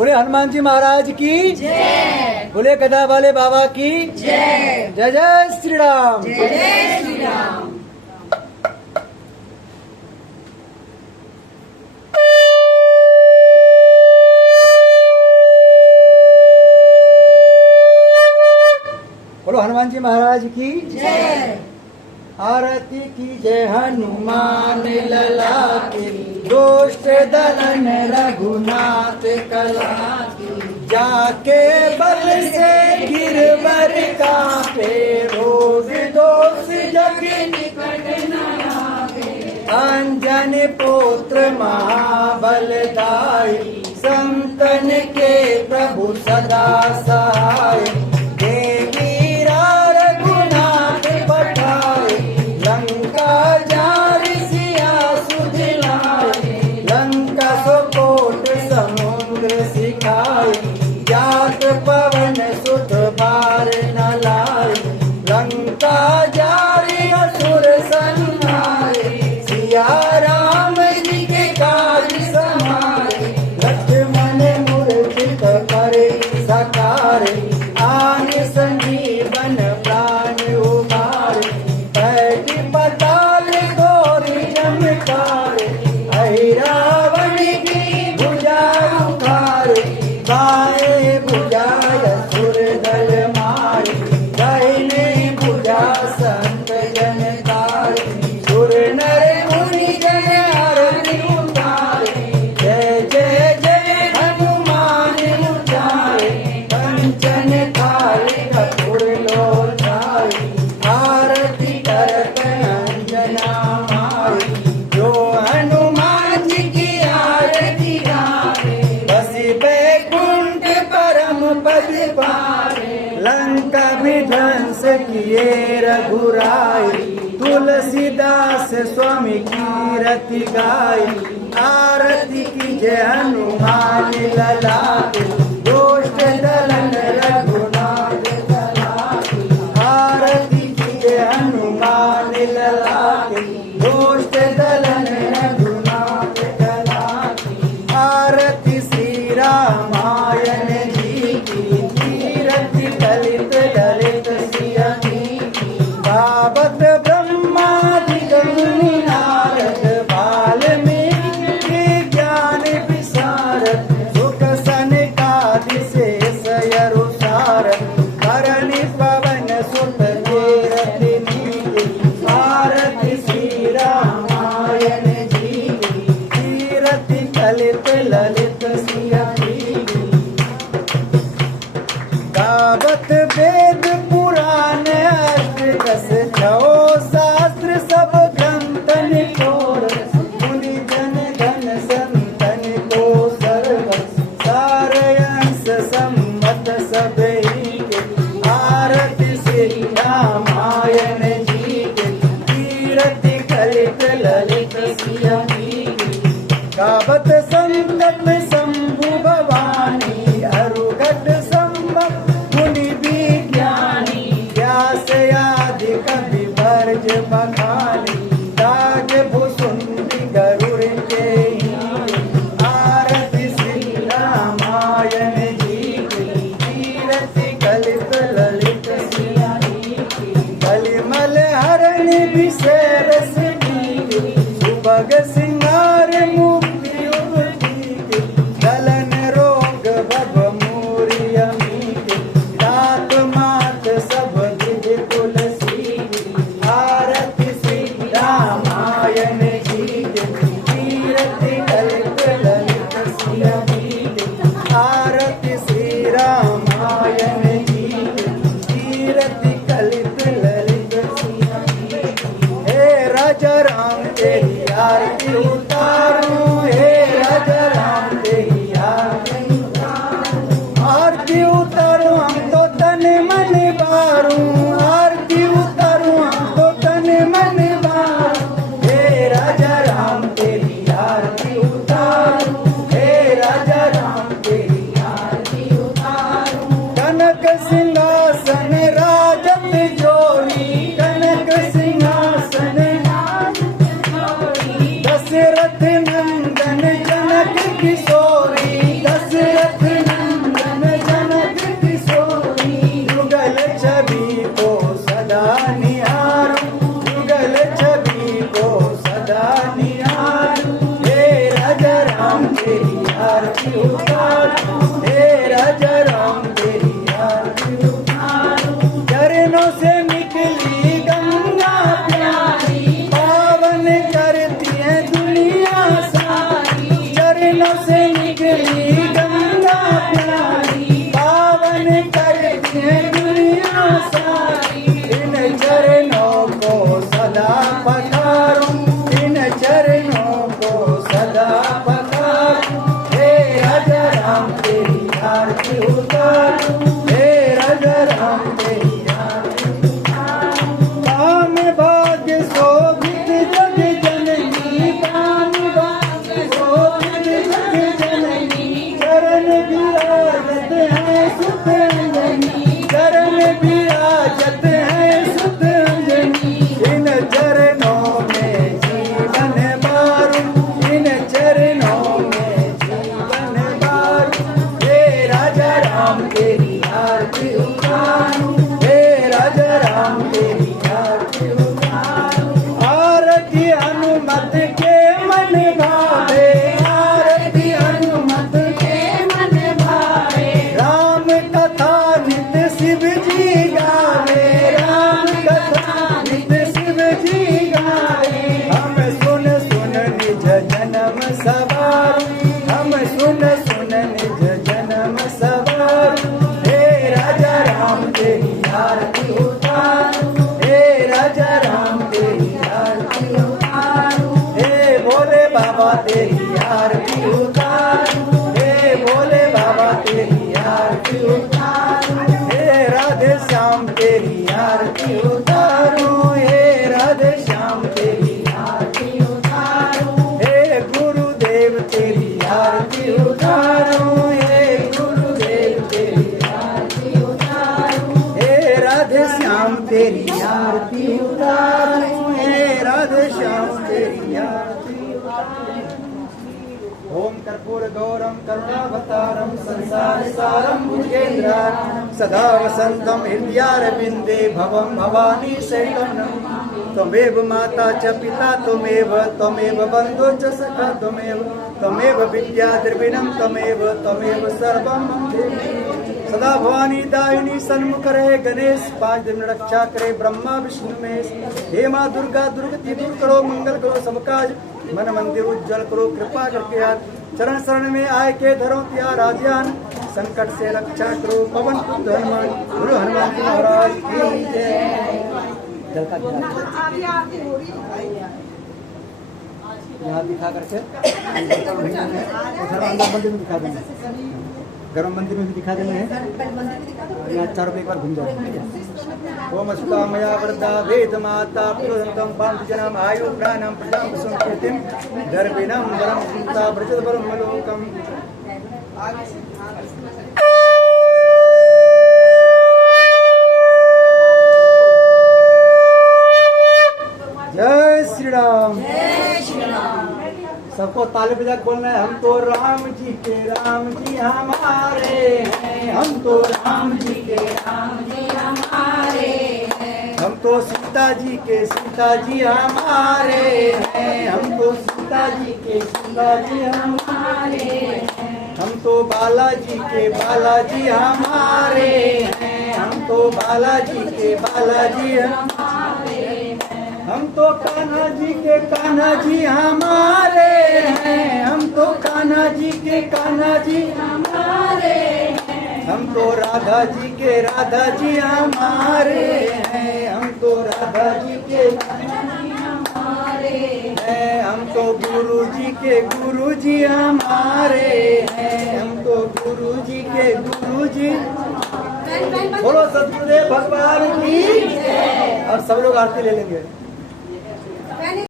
बोले हनुमान जी महाराज की जय। बोले गदा वाले बाबा की जय। जय जय श्री राम। जय जय श्री राम। बोलो हनुमान जी महाराज की जय। आरती की जय हनुमान लला की दुष्ट दलन रघुनाथ कला की जाके बल से गिरवर कापे रोग दोष जग निकट न आवे अंजन पुत्र महाबलदाई संतन के प्रभु सदा सहाय जात पवन सुध बार न लाए लंका जारी असुर संहारे सिया राम जी के काज समारे लक्ष्मण मूर्छित करे सकारे आन संजीवन प्राण उबारे पैठ पताल गोरी चमकारे रावण की भुजा उखारे बाएं भुजा असुर दल मारे दाहिने भुजा संत जन तारे सुर नर मुनि जन आरती उतारे जय जय जय हनुमान उचारे कंचन थाली कपूर लोचारे आरती करत अंजना मारी जो हनुमान जी की आरती गावे बसी बैकुंठ परम पद पावे लंका विध्वंस किए रघुराई तुलसीदास स्वामी कीरति गाय आरती की जय हनुमान लला की दुष्ट दलन रघुनाथ कला की आरती की जय हनुमान लला की दुष्ट दलन रघुनाथ कला की आरती श्री रामायण जी की कीरति ललित ललित सिया की बाबत ब्रह्मादि मुनि नारद वाल्मीकि ज्ञान विशारद सुख सनकादि शेष यरु सारद करणी पवन सुत कीरति नीति आरती श्री रामायण जी की कीरति ललित ललित सिया की गावत वेद पुराण अष्ट दस छो शास्त्र सब ग्रंथन कोर मुनि जन धन संतन को सर्वस सारयंस सम्मत सब ही के आरती श्री रामायण जी के कीरति कलित ललित सिया की गावत संतत शंभु भवानी अरुगत संभव मुनि विज्ञानी व्यास आदि कवि भर्ज बखानी ताज भुसुंडी गरुड़ के आरती श्री रामायण जी की कीरति कलित ललित सिया की कलिमल हरण विषय रस की सुभग सिंगार मुक्ति उर्वती की गलन रोग भव मूरी अमी की दात मात सब विधि तुलसी की आरती श्री रामायण जी की कीरति कलित ललित सिया की आरती श्री रामायण जी की कीरति कलित ललित सिया की हे राजा राम तेरी आरती उतारूं हे राजा राम तेरी आरती उतारूं आरती उतारूं हम तो तन मन बारूं आरती उतारूं हम तो तन मन बारूं हे राजा राम तेरी आरती उतारूं हे राजा राम तेरी आरती उतारूं कनक सिंहासन राजत जोड़ी कनक सिंहासन दशरथ नंदन जनक किशोरी दशरथ आरती उतारूं, हे राजा राम तेरी आरती उतारूं। चरणों से निकली गंगा प्यारी, पावन करती है दुनिया सारी। चरणों से निकली गंगा प्यारी, पावन करती है दुनिया सारी। इन चरणों को सदा पधारूं, इन चरणों को सदा पधारूं, हे राजा राम तेरी आरती उतारूं, हे राजा राम तेरी आरती उतारूं। काम भाग्य शोभित जग जननी, काम भाग्य शोभित जग जननी। चरण विराजत है सुत अंजनी, चरण विराजत है सुत अंजनी। इन चरणों में जीवन बारूं, इन चरणों में जीवन बारूं, हे राजा राम तेरी आरती उतारूं, हे राजा राम तेरी आरती उतारूं। आरती हनुमत के मन भावे, आरती हनुमत के मन भावे। राम कथा नित शिव जी गावे, राम कथा नित शिव जी गावे। हम सुन सुन निज जन्म सवारूं, हम सुन सुन निज जन्म सवारूं, हे राजा राम तेरी आरती उतारूं, हे राजा राम तेरी आरती उतारूं। हे भोले बाबा तेरी आरती उतारूं, हे भोले बाबा तेरी आरती उतारूं। हे राधे श्याम तेरी आरती उतारूं, हे राधे श्याम तेरी आरती उतारूं। हे गुरुदेव तेरी आरती उतारूं, हे गुरुदेव तेरी आरती उतारूं। हे राधे श्याम तेरी आरती उतारूं, हे राधे श्याम तेरी आरती उतारूं। ओम कर्पूर गौरम करुणावतारम संसार सारम भुजगेन्द्रारं सदा वसंतम हृदयारविंदे भवम भवानी शरणं। त्वमेव माता च पिता त्वमेव, त्वमेव बन्धु च सखा त्वमेव, त्वमेव विद्या द्रविणं त्वमेव, त्वमेव सर्वं मम देहि। सदा भवानी दायिनी सन्मुख रहे गणेश, 5 दिन रक्षा करे ब्रह्मा विष्णु महेश। हे माँ दुर्गा दुर्गति दूर करो, मंगल करो सब काज, मन मंदिर उज्जवल करो कृपा करके आज। चरण शरण में आए के धरो त्यार ध्यान, संकट से रक्षा करो पवन पुत्र हनुमान। गुरु हनुमान जी महाराज की जय। जल का यहाँ दिखा करके उधर अंदर मंदिर में दिखा देंगे, गर्म मंदिर में भी दिखा देंगे। यहाँ 4 रुपये एक बार घूम जाओ। ओम अष्टामया वरदा वेद माता पुरुषोत्तम पांचजनम आयु प्राणम प्रदाम संकीर्तिम दर्विनम वरम सीता व्रजत वरम लोकम। जय श्री राम, जय श्री राम। सबको ताली बजा के बोलना है, हम तो राम जी के राम जी हमारे हैं, हम तो राम जी के राम जी हमारे हैं, हम तो सीता जी के सीता जी हमारे हैं, हम तो सीता जी के सीता जी हमारे हैं, हम तो बालाजी के बालाजी हमारे हैं, हम तो बालाजी के बालाजी हमारे हैं, हम तो कान्हा जी के कान्हा जी हमारे हैं, हम तो कान्हा जी के कान्हा जी हमारे हैं, हम तो राधा जी के राधा जी हमारे हैं, हम तो राधा जी के हमारे हैं, हम तो गुरु जी के गुरु जी हमारे हैं, हम तो गुरु जी के गुरु जी। बोलो सतगुरुदेव भगवान की। और सब लोग आरती ले लेंगे।